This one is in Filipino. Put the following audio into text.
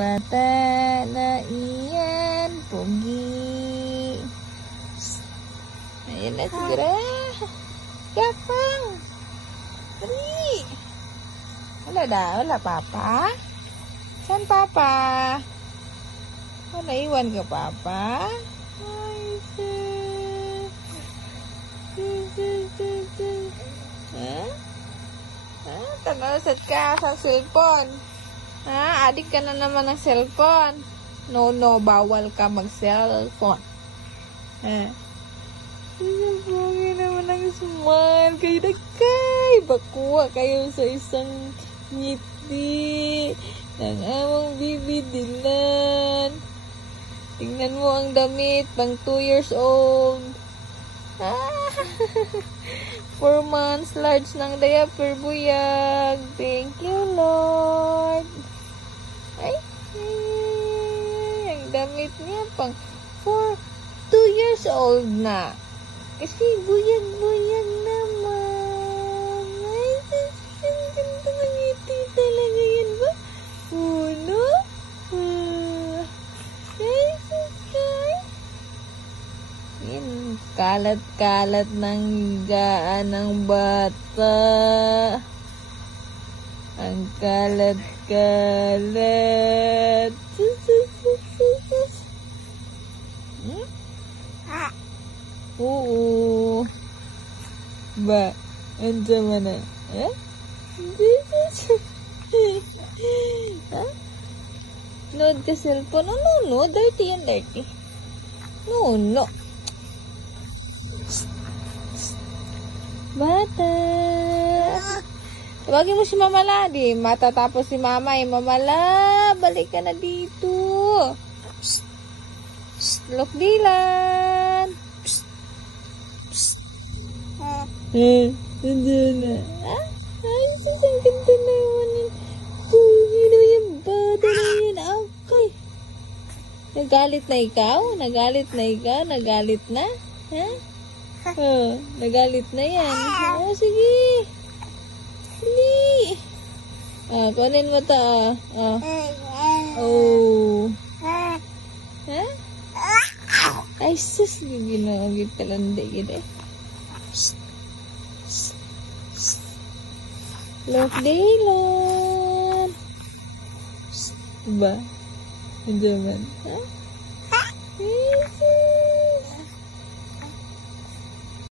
bata na iyan, pogi. Ayan na, sigara. Kapang. Dali. Wala papa? Saan papa? Naiwan ka papa? Ay, Tanasat ka sa cellphone. Adik ka na naman ng cellphone. No, bawal ka mag-cellphone. Pogi naman ang smile. Kayo na bakuha kayo sa isang ngiti ng among bibidilan. Tingnan mo ang damit, pang 2 years old. 4 months, large ng diaper, buyag. Thank you, Lord. Ay, ang damit niya pang 2 years old na. Kasi buyag naman. Ay, ang ganda ng ngiti talaga yan ba? Uno? Ay, yan, kalat-kalat ng higaan ng bata. Ang kalat-kalat. Oo. Ba, andiyan mo na. Nood ka cellphone. No. Dirty yan, dirty. No. Bata. Tawagin mo si Mama Ladi. Matatapos si Mama eh. Mama La, balik ka na dito. Look dilan. Nandiyan na. Ay, ang ganda naman yun. Pugi na yung bata na yan. Okay. Nagalit na ikaw? Nagalit na? Nagalit na yan. Sige. Dali. Kunin mo ito. Ay, sus. Ginagit ka lang. Hindi. Look, Dylan. Ba? Andiyan man.